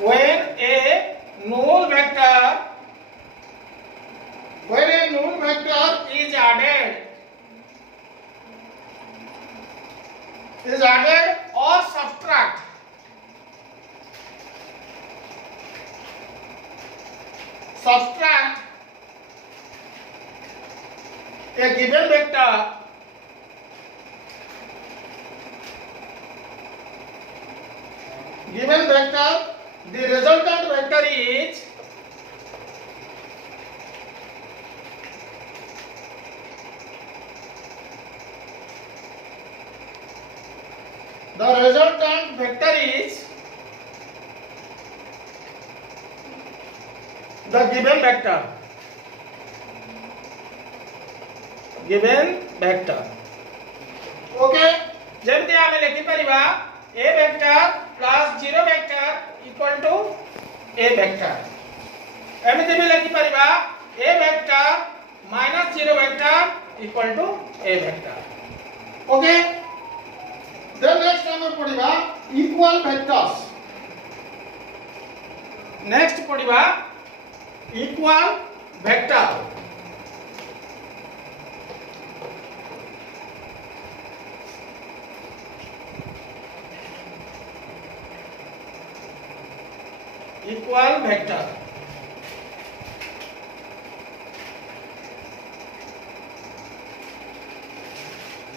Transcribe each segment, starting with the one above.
when a null vector is added or subtract a given vector the resultant vector is the given vector. Okay, ଯେମିତି ଆମେ ଲେଖି ପାରିବା a vector plus 0 vector equal to a vector. ଏମିତି ବି ଲେଖି ପାରିବା a vector minus 0 vector equal to a vector. Okay, then next ଆମେ ପଢିବା equal vectors. Next ପଢିବା equal vector. Equal vector.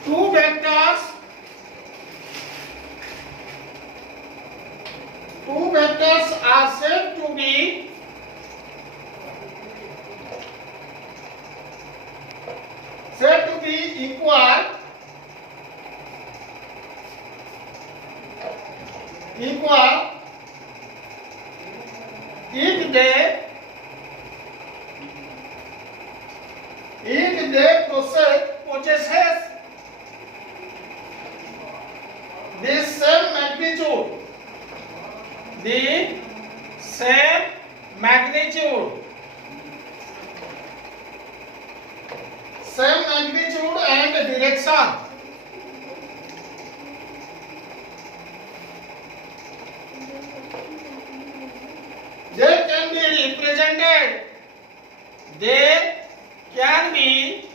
Two vectors are said to be equal if they possesses the same magnitude and direction. They can be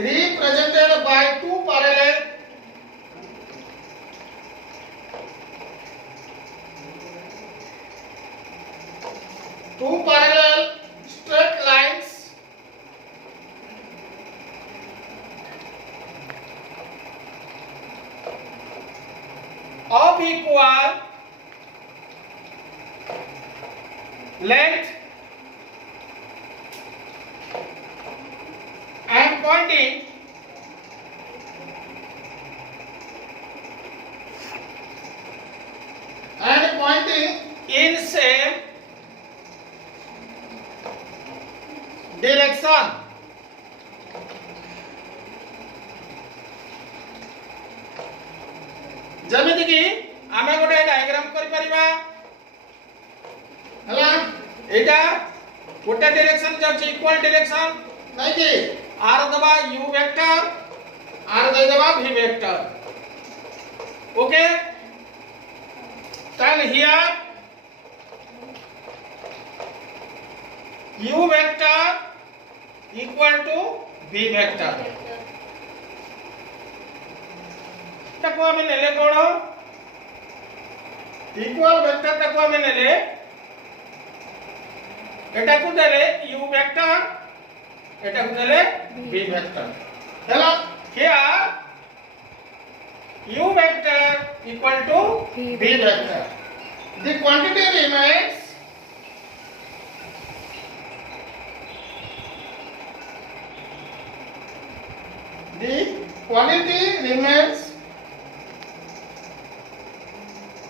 represented by two parallel straight lines of equal length and pointing in same direction. ଯେମିତି କି ଆମେ ଗୋଟେ diagram କରି ପାରିବା ହେଲା ଏଇଟା ଗୋଟେ direction ଯାଉଛି ଇକ୍ୱାଲ ଡାଇରେକ୍ସନ ନାଇଁ କି r ଦବା u ভেক্টর r ଦେଇଦବା v vector. Okay, then here u vector equal to v vector. ताको हमें लेले कोण इक्वल वेक्टर ताको हमें लेले एटा को देले u वेक्टर एटा को देले v vector. Hello here u vector equal to v vector. The quantity remains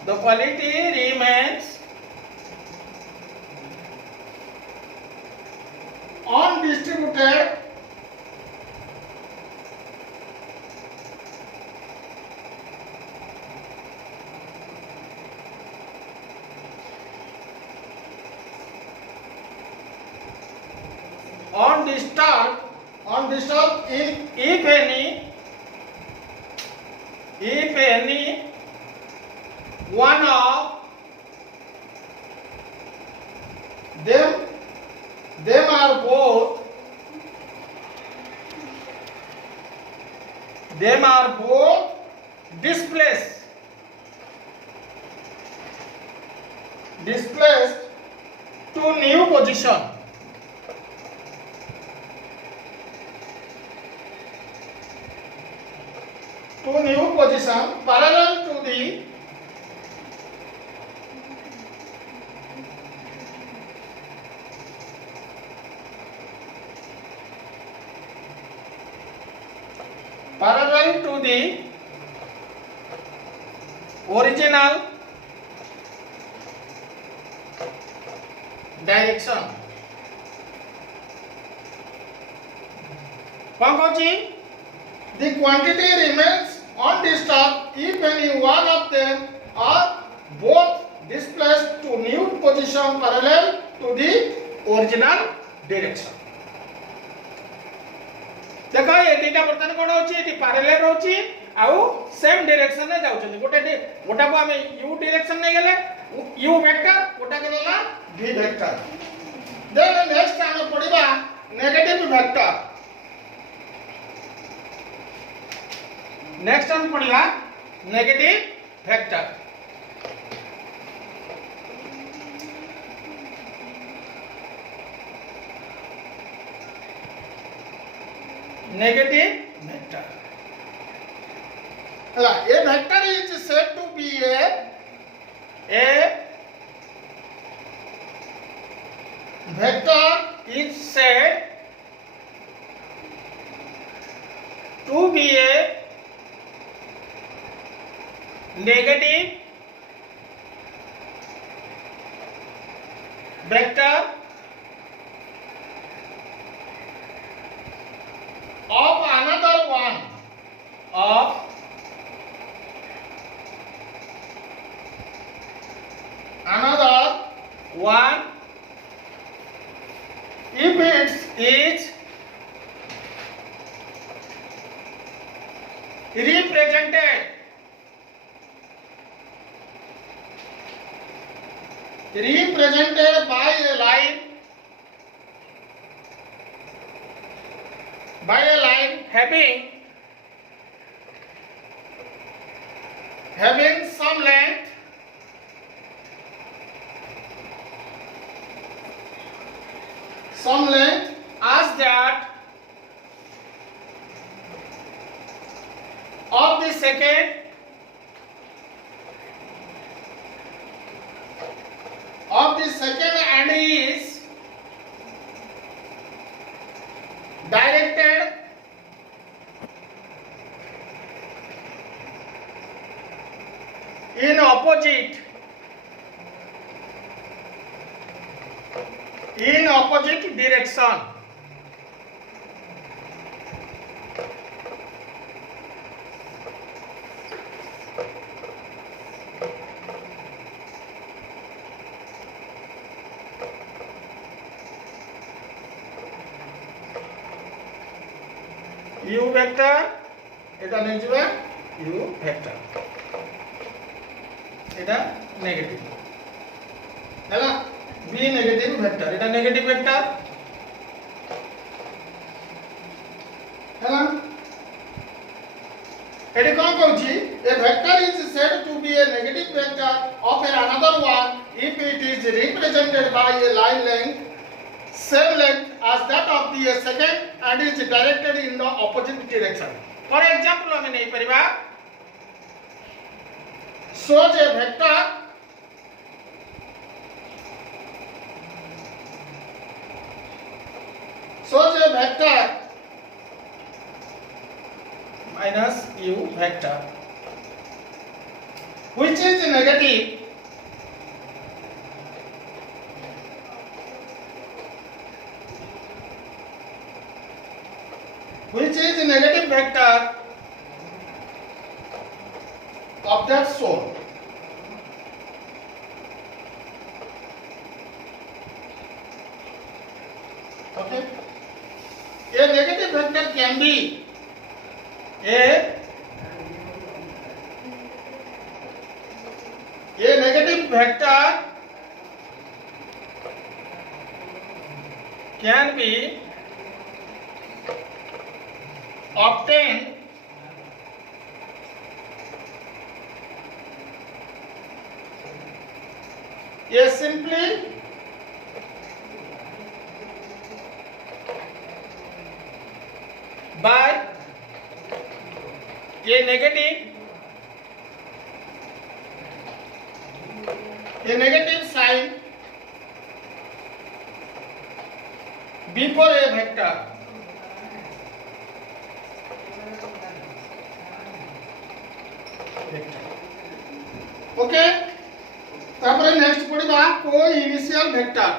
the quality remains undistributed undisturbed in if any if any one of them are both displaced to new position. Parallel to the original direction. The quantity remains undisturbed if any one of them are both displaced to new position parallel to the original direction. देखो ये दीटा बर्तन कोन होची eighty parallel होची आउ same direction रे जाउछन गोटा को हम u डायरेक्शन नै गेले u वेक्टर गोटा के देला v वेक्टर देन नेक्स्ट हम पढिबा नेगेटिव वेक्टर नेक्स्ट हम पढिबा negative vector negative vector. A vector is said to be a vector is said to be a negative vector of another one if it is represented by a line having some length as that of the second and is directed in opposite direction. U vector এটা নেই যাবে U vector এটা negative ହେଲା B negative vector এটা negative vector ହେଲା এটি কোন কইছি a vector is said to be a negative vector of another one if it is represented by a line length same length as that of the second and is directed in the opposite direction. For example, हमें नहीं परिवा shows a vector minus u vector which is negative vector of that sort. Okay, a negative vector can be a vector can be obtained simply by a negative sign before a vector. Okay तापर next पढ़िबा को initial vector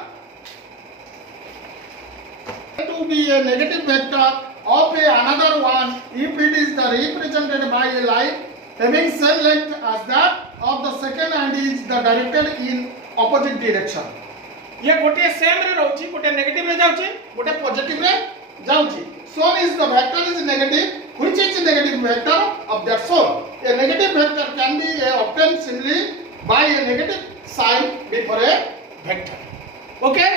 to be a negative vector of a another one if it is the represented by a line having same length as that of the second and is the directed in opposite direction. ये गोटे same रे रहउची गोटे negative रे जाउची गोटे positive रे जाउची. So is the vector is negative, which is the negative vector of that sort. A negative vector can be obtained simply by a negative sign before a vector. Okay?